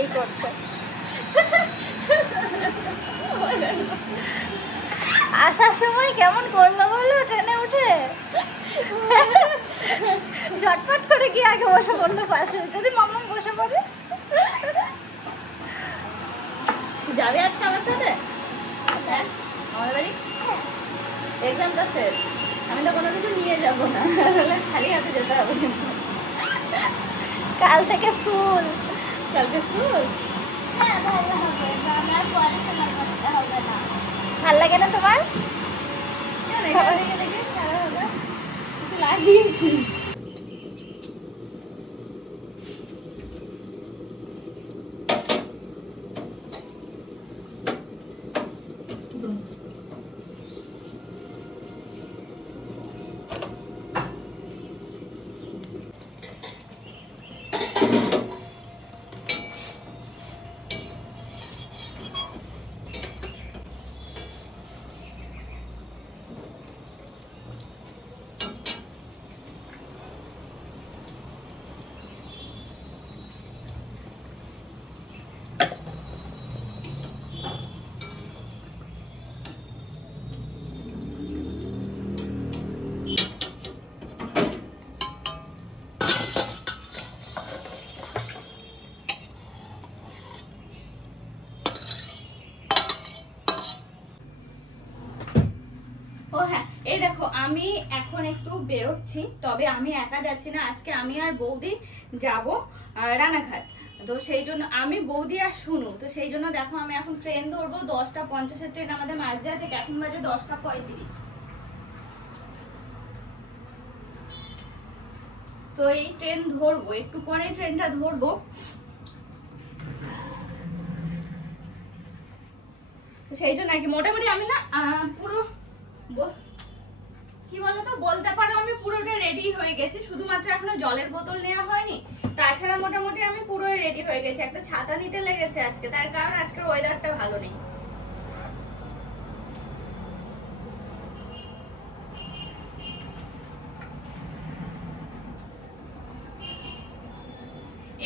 এই করছে। আসার সময় কেমন করলো বলো ট্রেনে উঠে, ঝটপট করে গিয়ে আগে বসে পড়লো পাশে, যদি মাম্মা বসে পড়ে। যাবে আজকে আমার সাথে? হ্যাঁ আমাদের বাড়ি এক্সাম তো শেষ, আমি তো কোনো কিছু নিয়ে যাবো না, খালি হাতে যেতে হবে। কিন্তু কাল থেকে স্কুল, কালকে স্কুল। ভাল লাগে না তোমার? লাগিয়েছি আমি এখন একটু বেরোচ্ছি, তবে আমি একা যাচ্ছি না, আজকে আমি আর বৌদি যাব রানাঘাট। তো সেই জন্য আমি বৌদি আর শুনু, তো সেই জন্য দেখো আমি এখন ট্রেন ধরবো 10:50-এর ট্রেন আমাদের মাঝদিয়া থেকে, এখন বাজে 10:35। তো এই ট্রেন ধরবো, একটু পরে ট্রেনটা ধরবো। সেই জন্য আর কি মোটামুটি আমি না পুরো কি বলতো বলতে পারো আমি পুরোটা রেডি হয়ে গেছি, শুধুমাত্র এখনো জলের বোতল নেওয়া হয়নি, তাছাড়া মোটামুটি আমি পুরোই রেডি হয়ে গেছি। একটা ছাতা নিতে লেগেছে আজকে, তার কারণ আজকের ওয়েদারটা ভালো নেই।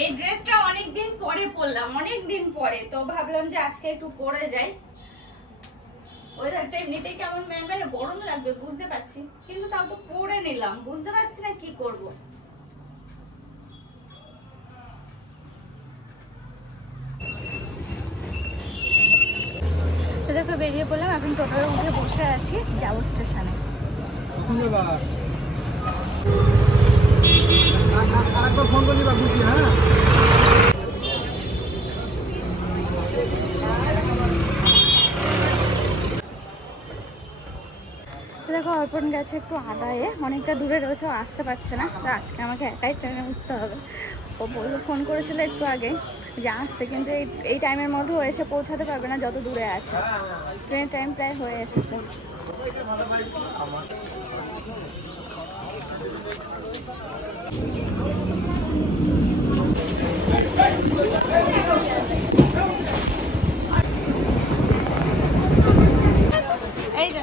এই ড্রেসটা অনেকদিন পরে পরলাম, অনেকদিন পরে, তো ভাবলাম যে আজকে একটু পরে যাই। ওয়েদারটা এমনিতেই কেমন মানে গরম লাগবে বুঝতে পারছি, কিন্তু তাও তো পরে নিলাম, বুঝতে পারছি না কি করব। তো দেখো বেরিয়ে পড়লাম, এখন টোটোয় উঠে বসে আছি, যাবো স্টেশনে। ফোন করলি বা বুঝি। হ্যাঁ দেখো অর্পণ গেছে একটু আগায়ে, অনেকটা দূরে রয়েছে, আসতে পারছে না, তো আজকে আমাকে একাই ট্রেনে উঠতে হবে। ও বললো, ফোন করেছিল একটু আগে যে আসছে, কিন্তু এই টাইমের মধ্যে ও এসে পৌঁছাতে পারবে না যত দূরে আছে। ট্রেনের টাইম প্রায় হয়ে এসেছে। এই যে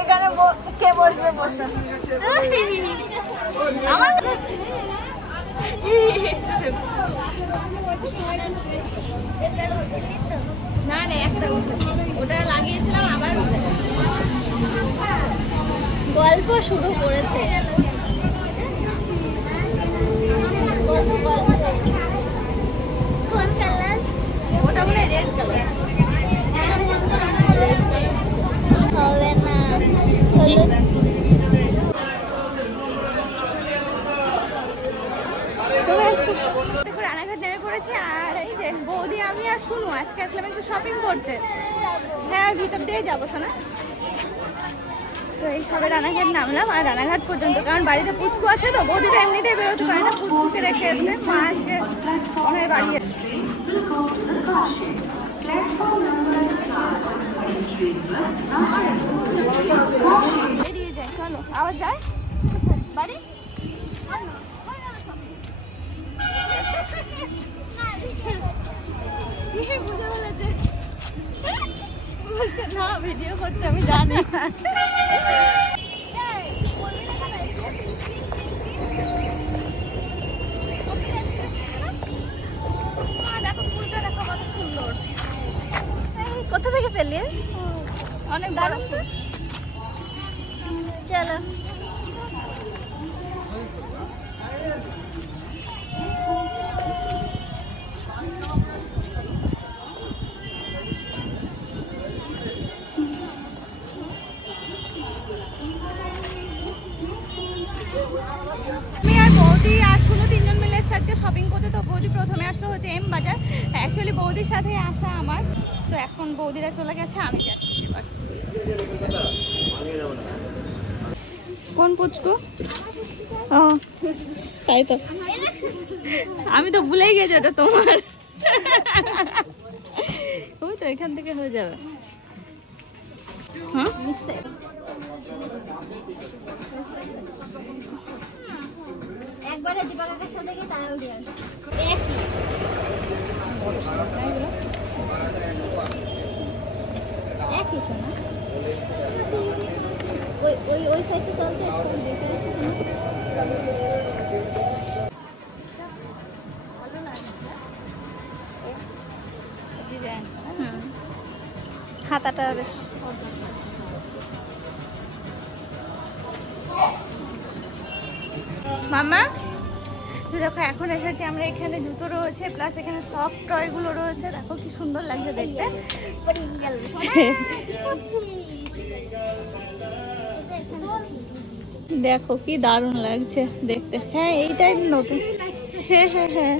এখানে কে বসবে বসে আমার না না একটা ওটা লাগিয়েছিলাম, আবার গল্প শুরু করেছে। কোন কালার? ওটা মনে হয় রেড কালার। হবে না রানাঘাট নেমে পড়েছি, আর এই যে বৌদি আমি আর শুনু আজকে আসলাম একটু শপিং করতে। হ্যাঁ ভিতর দিয়ে যাবো শোনা। তো এই সবে রানাঘাট নামলাম, আর রানাঘাট পর্যন্ত, কারণ বাড়িতে পুচকু আছে তো, বৌদিটা এমনিতেই বেরোতে পারে না, পুচকুকে রেখে এসে মা আজকে ওখানে বাড়ি বেরিয়ে যায়। চলো আবার যায় বাড়ি। বুঝে বলেছে, বলছে না ভিডিও করছে আমি জানি। দেখো পেলে অনেক দারুণ তো। চলো শপিং করতে। তো বৌদি প্রথমে আসলো হচ্ছে এম বাজার, অ্যাকচুয়ালি বৌদির সাথে আসা আমার। তো এখন বৌদিরা চলে গেছে, আমি যাচ্ছি এবার। কোন পুচকু? ও তাই তো, আমি তো ভুলেই গেছি ওটা তোমার। ওই তো এখান থেকে হয়ে যাবে। হ্যাঁ একবারে দীপাকার সাথে কি টাইল দিয়ে একই একই শোনা। ওই ওই ওই সাইডে চলতে একটু দেখে আসি। হাতাটা বেশ মামা। দেখো এখন এসেছি আমরা, এখানে জুতো রয়েছে প্লাস এখানে সফট টয়গুলো রয়েছে। দেখো কি সুন্দর লাগছে দেখতে। দেখো কি দারুণ লাগছে দেখতে। হ্যাঁ এইটাই নতুন। হ্যাঁ হ্যাঁ হ্যাঁ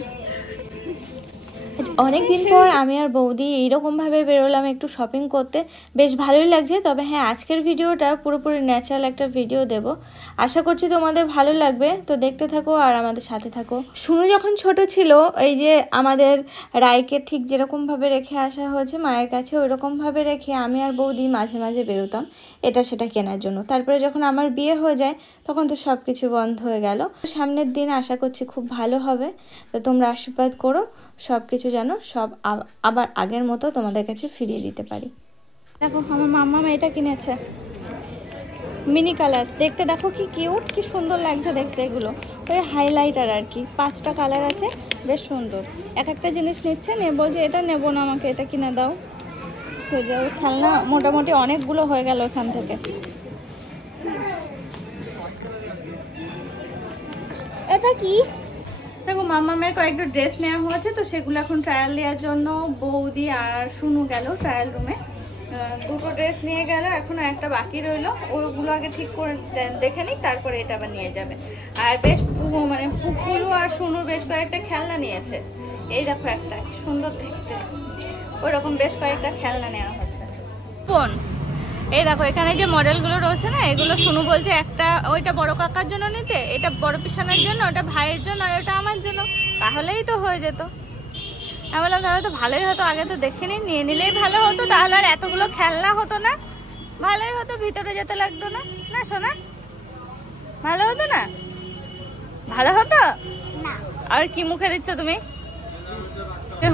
অনেকদিন পর আমি আর বৌদি এইরকমভাবে বেরোলাম একটু শপিং করতে, বেশ ভালোই লাগছে। তবে হ্যাঁ আজকের ভিডিওটা পুরোপুরি ন্যাচারাল একটা ভিডিও দেব, আশা করছি তোমাদের ভালো লাগবে। তো দেখতে থাকো আর আমাদের সাথে থাকো। শুনু যখন ছোট ছিল, এই যে আমাদের রায়কে ঠিক যেরকমভাবে রেখে আসা হয়েছে মায়ের কাছে, ওইরকমভাবে রেখে আমি আর বৌদি মাঝে মাঝে বেরোতাম এটা সেটা কেনার জন্য। তারপরে যখন আমার বিয়ে হয়ে যায় তখন তো সব কিছু বন্ধ হয়ে গেল। সামনের দিন আশা করছি খুব ভালো হবে। তো তোমরা আশীর্বাদ করো সব কিছু যেন সব আবার আগের মতো তোমাদের কাছে ফিরিয়ে দিতে পারি। দেখো আমার মাম্মা এটা কিনেছে, মিনি কালার দেখতে। দেখো কি কিউট, কি সুন্দর লাগছে দেখতে। এগুলো ওই হাইলাইটার আর কি, 5টা কালার আছে, বেশ সুন্দর। এক একটা জিনিস নিচ্ছে, নিয়ে বলছে এটা নেবো না, আমাকে এটা কিনে দাও। হয়ে যাবে খেলনা, মোটামুটি অনেকগুলো হয়ে গেল এখান থেকে। এটা কি? দেখো মাম্মামের কয়েকটা ড্রেস নেওয়া হয়েছে, তো সেগুলো এখন ট্রায়াল দেওয়ার জন্য বৌদি আর শুনু গেল ট্রায়াল রুমে। 2টো ড্রেস নিয়ে গেল, এখনো একটা বাকি রইলো, ওগুলো আগে ঠিক করে দেখে নিই, তারপরে এটা আবার নিয়ে যাবে। আর বেশ মানে পুকুরু আর শুনুর বেশ কয়েকটা খেলনা নিয়েছে। এই দেখো একটা সুন্দর দেখতে, ওইরকম বেশ কয়েকটা খেলনা নেওয়া হচ্ছে। কোন এই দেখো এখানে যে মডেলগুলো রয়েছে না, এগুলো শুনু বলছে একটা ওইটা বড় কাকার জন্য নিতে, এটা বড় পিছনের জন্য, ওটা ভাইয়ের জন্য, আর ওটা আমার জন্য, তাহলেই তো হয়ে যেত। আমি বললাম তাহলে তো ভালোই হতো, আগে তো দেখে নিয়ে নিলেই ভালো হতো, তাহলে আর এতগুলো খেলনা হতো না, ভালোই হতো, ভিতরে যেতে লাগতো না। না শোনা, ভালো হতো না? ভালো হতো না। আর কি মুখে দিচ্ছ তুমি?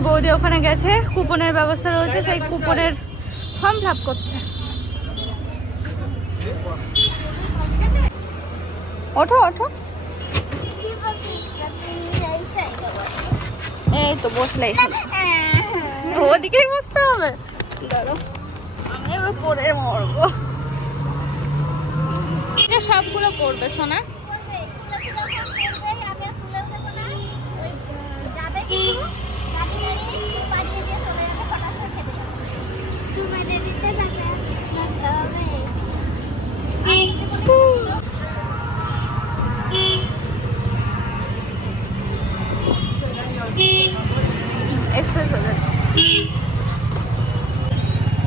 বৌদি ওখানে গেছে, কুপনের ব্যবস্থা রয়েছে, সেই কুপনের ফর্ম ফিল আপ করছে। ওঠো ওঠো, এই তো বসলেই, ওদিকেই বসতে হবে। আমি এবার পরে মরবো। এটা সবগুলো পড়বে সোনা।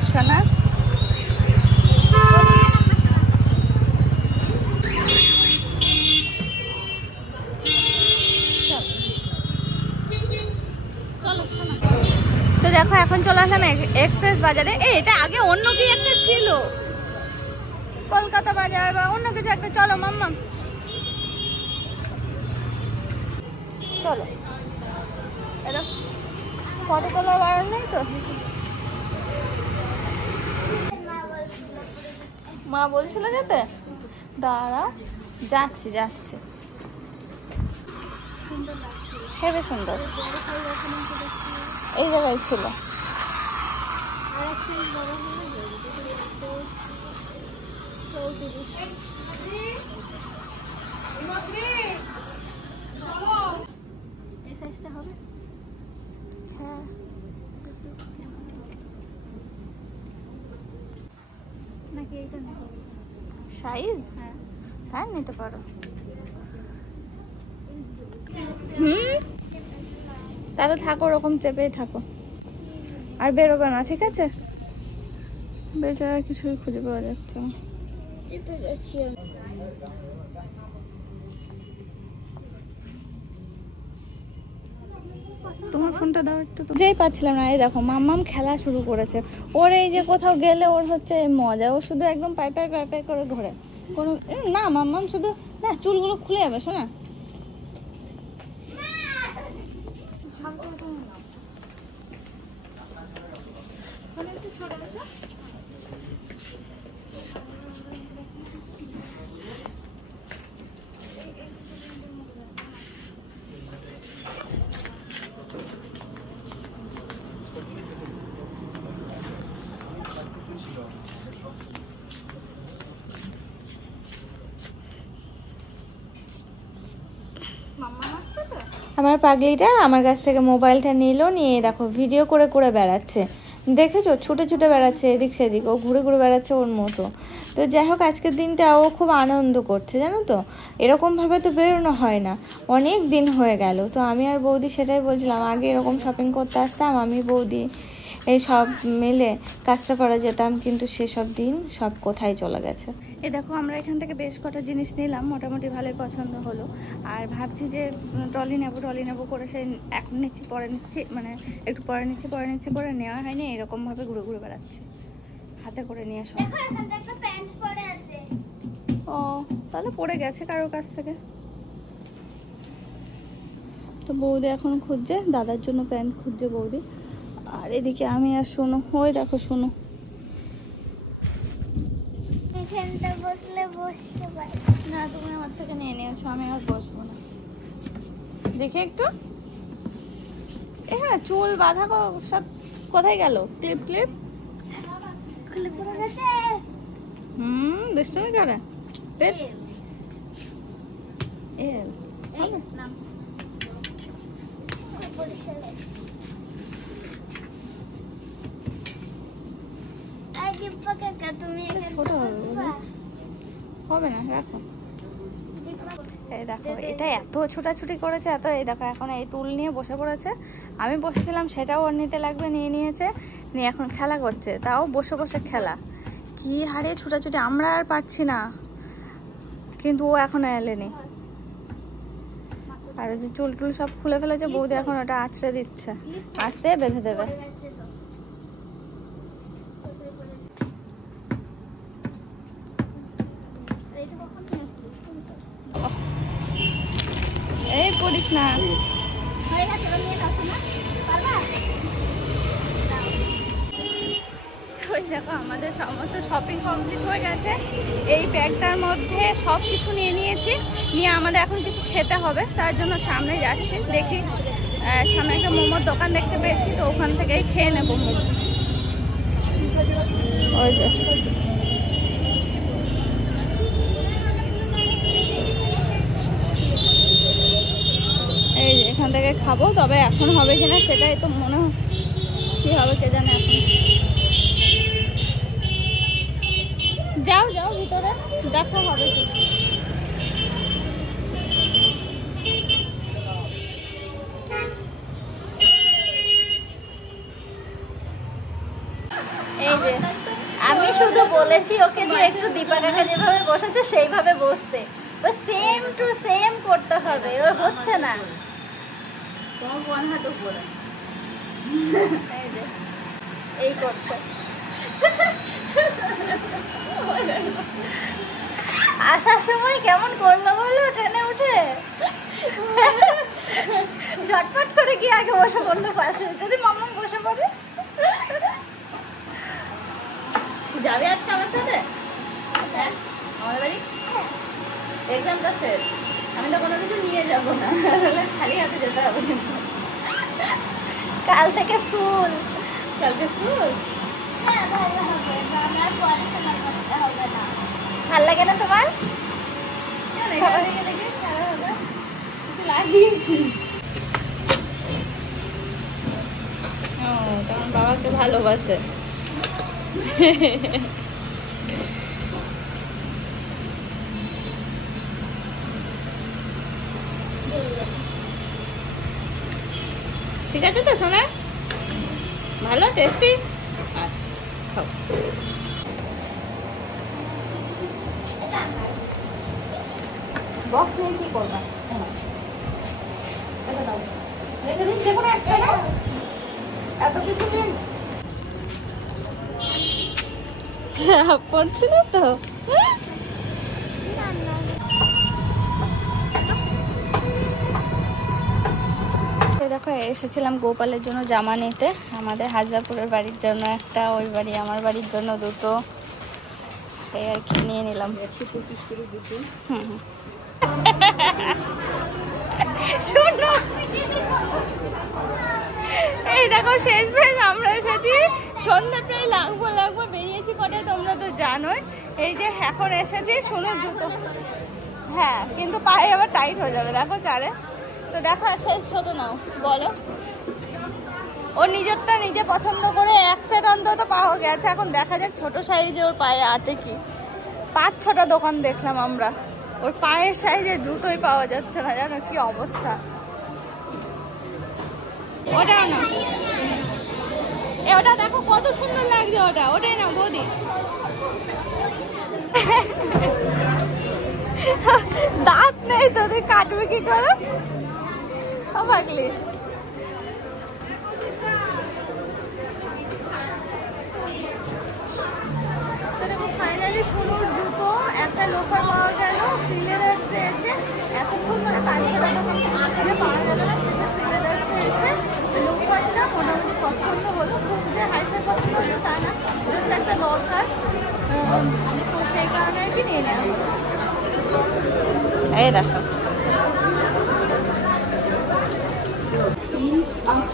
সোনা তো দেখো এখন চলে আসলাম এক্সপ্রেস বাজারে। এটা আগে অন্য কি একটা ছিল, কলকাতা বাজার বা অন্য কিছু একটা। চলো মাম্মা চলো। এটা ফটো তোলার বারণ নেই তো? মা বলছিল যেতে, দাঁড়াও যাচ্ছি যাচ্ছি। হেবে সুন্দর, এই জায়গায় ছিল। এই সাইজটা হবে? হ্যাঁ। নাকি এইটা নেব? সাইজ? হ্যাঁ। হ্যাঁ নিতে পারো। তাহলে থাকো, ওরকম চেপেই থাকো, আর বেরোবে না, ঠিক আছে? বেচারা কিছুই খুঁজে পাওয়া যাচ্ছে না। চেপে গেছি। তোমার ফোনটা দাও একটু। যেই পাচ্ছিলাম না। এই দেখো মাম্মাম খেলা শুরু করেছে। ওর এই যে কোথাও গেলে ওর হচ্ছে মজা, ও শুধু একদম পাই পাই পাই পাই করে ঘোরে। কোনো না মাম্মাম শুধু না, চুলগুলো খুলে যাবে শোনা। আমার পাগলিটা আমার কাছ থেকে মোবাইলটা নিল, নিয়ে দেখো ভিডিও করে করে বেড়াচ্ছে। দেখেছো ছুটে ছুটে বেড়াচ্ছে এদিক সেদিক, ও ঘুরে ঘুরে বেড়াচ্ছে ওর মতো। তো যাই হোক আজকের দিনটা ও খুব আনন্দ করছে জানো তো। এরকমভাবে তো বেরোনো হয় না, অনেক দিন হয়ে গেল। তো আমি আর বৌদি সেটাই বলছিলাম, আগে এরকম শপিং করতে আসতাম আমি বৌদি, এই সব মিলে কাঁচরাপাড়া যেতাম, কিন্তু সেসব দিন সব কোথায় চলে গেছে। এই দেখো আমরা এখান থেকে বেশ কটা জিনিস নিলাম, মোটামুটি ভালোই পছন্দ হলো। আর ভাবছি যে ট্রলি নেবো করে সেই এখন নিচ্ছি পরে নিচ্ছি, মানে একটু পরে নিচ্ছি করে নেওয়া হয়নি, এরকমভাবে ঘুরে ঘুরে বেড়াচ্ছি হাতে করে নিয়ে সব। ও তাহলে পড়ে গেছে কারোর কাছ থেকে। তো বৌদি এখন খুঁজছে, দাদার জন্য প্যান্ট খুঁজছে বৌদি। আর এদিকে আমি আর শোনো, ওই দেখো শোনো, না তুমি আমার থেকে নিয়ে নিয়েছো, আমি আর বসবো না। দেখে একটু হ্যাঁ চুল বাঁধা সব কোথায় গেল? ক্লিপ ক্লিপ দুষ্টুমি করে ছোট হবে না, রাখো। এই দেখো এটা এত ছোটাছুটি করেছে, এত, এই দেখো এখন এই টুল নিয়ে বসে পড়েছে। আমি বসেছিলাম সেটাও ওর নিতে লাগবে, নিয়ে নিয়েছে, নিয়ে এখন খেলা করছে, তাও বসে বসে খেলা। কি হারে ছোটাছুটি, আমরা আর পারছি না, কিন্তু ও এখন এলেনি। আর যে চুল টুল সব খুলে ফেলেছে বৌদি, এখন ওটা আঁচড়ে দিচ্ছে, আঁচড়ে বেঁধে দেবে। এই পড়িস না। দেখো আমাদের সমস্ত শপিং কমপ্লিট হয়ে গেছে। এই ব্যাগটার মধ্যে সব কিছু নিয়ে নিয়েছি, নিয়ে আমাদের এখন কিছু খেতে হবে, তার জন্য সামনে যাচ্ছি। দেখি সামনে একটা মোমোর দোকান দেখতে পেয়েছি, তো ওখান থেকেই খেয়ে নেবো মোমো। ওই যে এই যে এখান থেকে খাবো, তবে এখন হবে কিনা সেটাই তো মনে হয়, কি হবে কে জানে। এখন যাও যাও ভিতরে, দেখা হবে কি। এই যে আমি শুধু বলেছি ওকে যে একটু দীপা কাকা যেভাবে বসেছে সেইভাবে বসতে, ও সেম টু সেম করতে হবে, ও হচ্ছে না। তোমার কোন হাত উপরে, এই যে এই করছে। আসার সময় কেমন করলো বলো, ট্রেনে উঠে ঝটপট করে গিয়ে আগে বসে পড়লো পাশে, যদি মাম্মা বসে পড়ে। যাবে আজকে আমার সাথে? হ্যাঁ আমাদের বাড়ি এক্সামটা শেষ, আমি তো কোনো কিছু নিয়ে যাবো না, খালি হাতে যেতে হবে। কিন্তু কাল থেকে স্কুল, কালকে স্কুল ভাল লাগে না তোমার? লাগিয়েছি। ও তোমার বাবাকে ভালোবাসে। ঠিক আছে তো সোনা? ভালো টেস্টি? আচ্ছা খাও। বক্স নিয়ে কি করবা? রেখে দিন, যে কোনো একটা না, এত কিছু নেই। পড়ছে না তো? দেখো এসেছিলাম গোপালের জন্য জামা নিতে, আমাদের হাজরাপুরের বাড়ির জন্য একটা, ওই বাড়ি আমার বাড়ির জন্য দুটো, এই আর কি নিয়ে নিলাম। শোনো এই দেখো শেষ বেশ আমরা এসেছি, সন্ধ্যা প্রায় লাগবো বেরিয়েছি কটায় তোমরা তো জানোই। এই যে এখন এসেছি, শোনো জুতো, হ্যাঁ কিন্তু পায়ে আবার টাইট হয়ে যাবে দেখো চারে। তো দেখো শেষ ছোট নাও বলো, ও নিজেরটা নিজে পছন্দ করে এক সেট অন্তত পাওয়া গেছে, এখন দেখা যাক ছোট সাইজে ওর পায়ে আটে কি। 5-6টা দোকান দেখলাম আমরা, ওর পায়ের সাইজে জুতোই পাওয়া যাচ্ছে না, জানো কি অবস্থা। ওটাও না, ওটা দেখো কত সুন্দর লাগছে, ওটাই না বৌদি। দাঁত নেই তোদের, কাটবে কি করে পাগলি। ফাইনালি সোনুর জুতো একটা লোফার পাওয়া গেল ফিলেদার্সে এসে, এতক্ষণ ধরে 500 টাকা খুঁজে পাওয়া গেল না, শেষে ফিলেদার্সে এসে লোফারটা মোটামুটি পছন্দ হলো। খুব যে হাইফাই পছন্দ হলো তা না, জাস্ট একটা দরকার, তো সেই কারণে আর কি নিয়ে নেওয়া। এই দেখো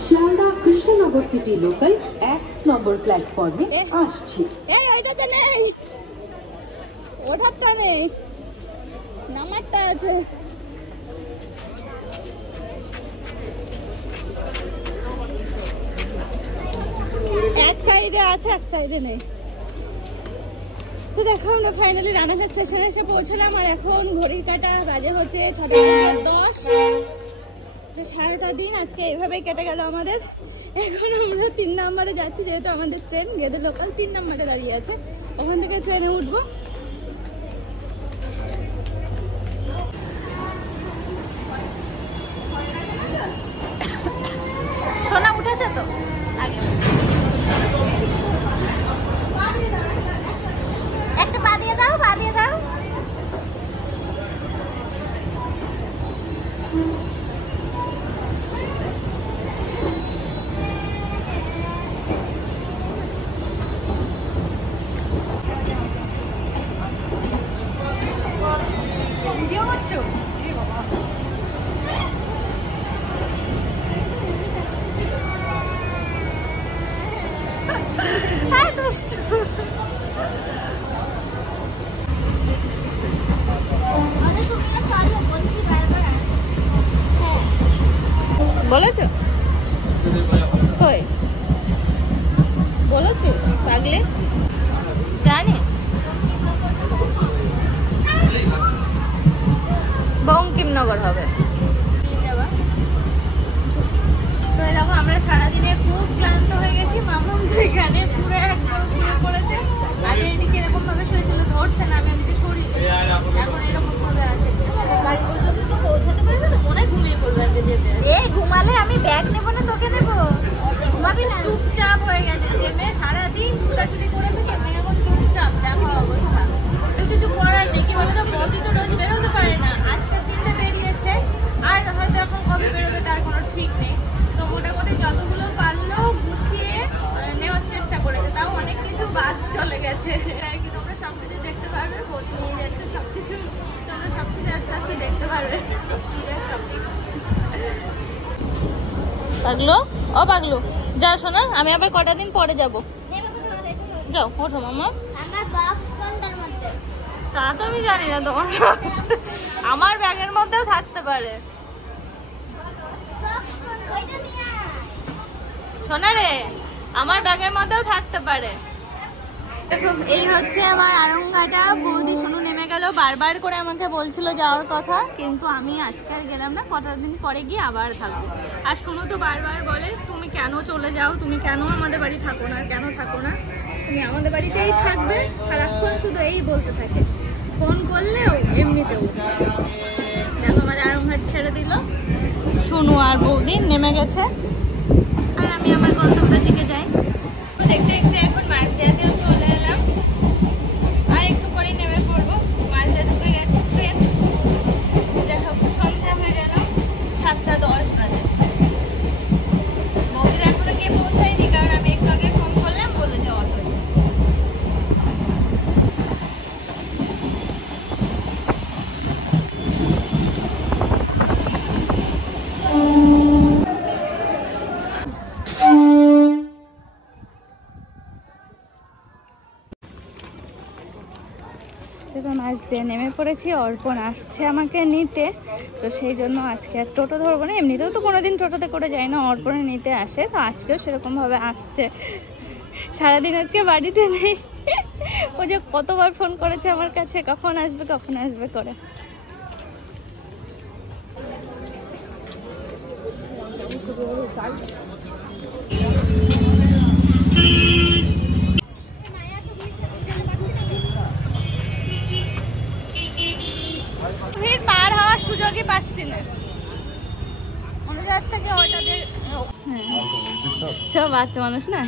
শিয়ালদা কৃষ্ণনগর সিটি লোকাল 1 নম্বর প্ল্যাটফর্মে আসছি। এই ওইটাতে নেই, ওঠারটা নেই, নামারটা আছে। এক সাইডে আছে এক সাইডে নেই। তো দেখো আমরা ফাইনালি রানাঘাট স্টেশনে এসে পৌঁছলাম, আর এখন ঘড়ির কাঁটা বাজে হচ্ছে 6:10। তো সারাটা দিন আজকে এইভাবেই কেটে গেল আমাদের। এখন আমরা 3 নম্বরে যাচ্ছি, যেহেতু আমাদের ট্রেন গেদে লোকাল 3 নম্বরে দাঁড়িয়ে আছে, ওখান থেকে ট্রেনে উঠবো। সোনা উঠেছে তো আগে, একটা পা দিয়ে দাও, পা দিয়ে দাও। ভিডিও করছো? হ্যাঁ দুষ্টু। বলেছো কই বলেছিস পাগলে? জানি বঙ্কিমনগর হবে। তো দেখো আমরা সারাদিনে খুব ক্লান্ত হয়ে গেছি, মামাম তো এখানে পুরো একদম ঘুরে পড়েছে, আগে এদিকে এরকম ভাবে শুয়েছিল ধরছে না, আমি ওদিকে সরিয়ে এখন এরকম ভাবে আছে। বাড়ি পর্যন্ত তো পৌঁছাতে পারবে না, মনে হয় ঘুমিয়ে পড়বে আজকে যেতে। ঘুমালে আমি ব্যাগ নেবো না, তোকে নেবো? ঘুমাবি না? চুপচাপ হয়ে গেছে, যে মেয়ে সারাদিন ছুটাছুটি করেছে সে মেয়ে এখন চুপচাপ, দেখো অবস্থা। তো কিছু করার নেই, কি বলতো বৌদি তো রোজ বেরোতে পারে না, আজকের দিনটা বেরিয়েছে, আর হয়তো এখন কবে বেরোবে তার কোনো ঠিক নেই। তো মোটামুটি যতগুলো পারলো গুছিয়ে নেওয়ার চেষ্টা করেছে, তাও অনেক কিছু বাদ চলে গেছে আর কি। তোমরা সব কিছু দেখতে পারবে, বৌদি নিয়ে যাচ্ছে সব কিছু, তোমরা সব কিছু আস্তে আস্তে দেখতে পারবে। পাগলো ও পাগলো, যাও শোনা, আমি আবার কটা দিন পরে যাবো। যাও ওঠো মামা। তা তো আমি জানি না, তোমার আমার ব্যাগের মধ্যেও থাকতে পারে। শোনা রে, আমার ব্যাগের মধ্যেও থাকতে পারে। দেখো এই হচ্ছে আমার আরংঘাটা। বৌদি শুনু নেমে গেল, বারবার করে আমাকে বলছিল যাওয়ার কথা, কিন্তু আমি আজকে আর গেলাম না, কটা দিন পরে গিয়ে আবার থাকবো। আর শুনু তো বারবার বলে তুমি কেন চলে যাও, তুমি কেন আমাদের বাড়ি থাকো না, কেন থাকো না, তুমি আমাদের বাড়িতেই থাকবে, সারাক্ষণ শুধু এই বলতে থাকে, ফোন করলেও এমনিতেও। দেখো আমাদের আরংঘাট ছেড়ে দিল, শুনু আর বৌদি নেমে গেছে, আর আমি আমার গন্তব্যের দিকে যাই। দেখতে দেখতে এখন মাঝদিয়াতেও চলে এলাম, আর একটু পরেই নেমে পড়বো। মাঝদিয়া ঢুকে গেছে ট্রেন। দেখো সন্ধ্যা হয়ে গেল, 7:10 বাজে। বৌদির এখনো কে পৌঁছায়নি, কারণ আমি একটু আগে ফোন করলাম, বলে যে অটো। মাছ দিয়ে নেমে পড়েছি, অর্পণ আসছে আমাকে নিতে, তো সেই জন্য আজকে আর টোটো ধরবো না। এমনিতেও তো কোনোদিন টোটোতে করে যাই না, অর্পণে নিতে আসে, তো আজকেও সেরকমভাবে আসছে। সারাদিন আজকে বাড়িতে নেই, ও যে কতবার ফোন করেছে আমার কাছে, কখন আসবে করে। ভিড় পার হওয়ার সুযোগই পাচ্ছি না, অন্য জায়গার থেকে ওটা দিয়ে। সব বাচ্চা মানুষ না।